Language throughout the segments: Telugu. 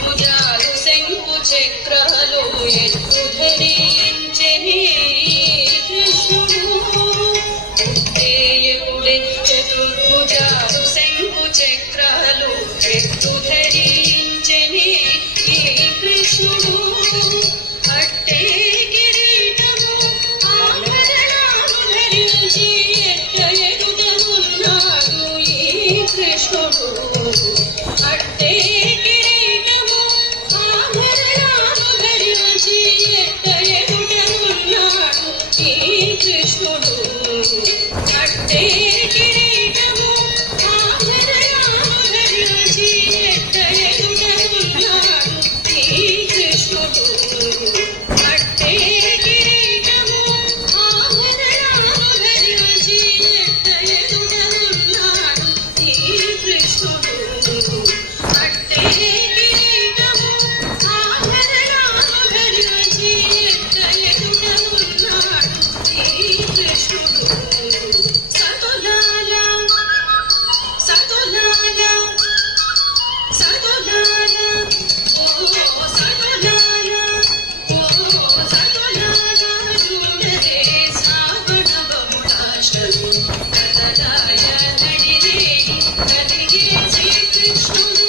భుజాలు శంకు చక్రాలు ఎత్తు ధరించెనే కృష్ణుడు దేవుడే చతుర్భుజాలు శంకు చక్రాలు ఎత్తు ధరించెనే కృష్ణుడు అట్టే కిరీటము ఆభరణాలు ధరించి ఎట్ట ఎదుట ఉన్నాడు ఈ కృష్ణుడు అట్టే కిరీటము ఆభరణాలు ధరించి ఎట్ట ఎదుట ఉన్నాడు ఈ కృష్ణుడు అట్టే కిరీటము ఆభరణాలు ధరించి ఎట్ట ఎదుట ఉన్నాడు ఈ కృష్ణుడు అట్టే కిరీటము ఆభరణాలు ధరించి ఎట్ట ఎదుట ఉన్నాడు ఈ కృష్ణుడు అట్టే కిరీటము ఆభరణాలు ధరించి ఎట్ట ఎదుట ఉన్నాడు ఈ కృష్ణుడు సతులాల సతులాల సతులాల ఓ సతులాల ఓ సతులాల చూడరే శ్రావణ బహుళాష్టమి కదలాయ నడిరే కలిగే శ్రీకృష్ణుడు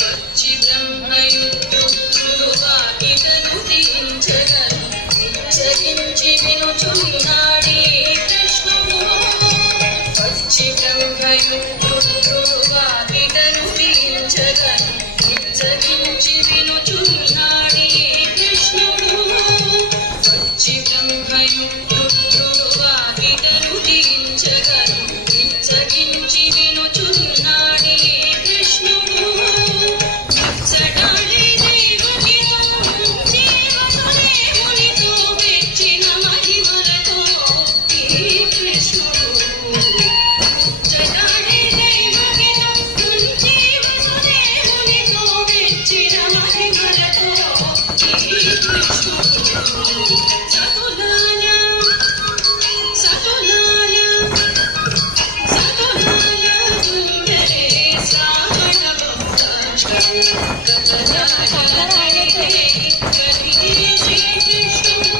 వచ్చి బ్రహ్మయుడుగా ఇతను దించగను హింసగించి వినుచున్నాడే కృష్ణుడు వచ్చి బ్రహ్మయుడుగా ఇతను దించగను హింసగించి వినుచున్నాడే కృష్ణుడు వచ్చి బ్రహ్మయుడుగా ఇతను దించగను హింసగించి వినుచున్నాడే కృష్ణుడు ముచ్చటాడే దేవకితో జీవసుదేవునితో మెచ్చిన మహిమలతో ఈ కృష్ణుడు ముచ్చటాడే దేవకితో జీవసుదేవునితో మెచ్చిన మహిమలతో ఈ కృష్ణుడు సతులాల సతులాల సతులాల చూడరే శ్రావణ బహుళాష్టమి కదలాయ నడిరే కలిగే శ్రీకృష్ణుడు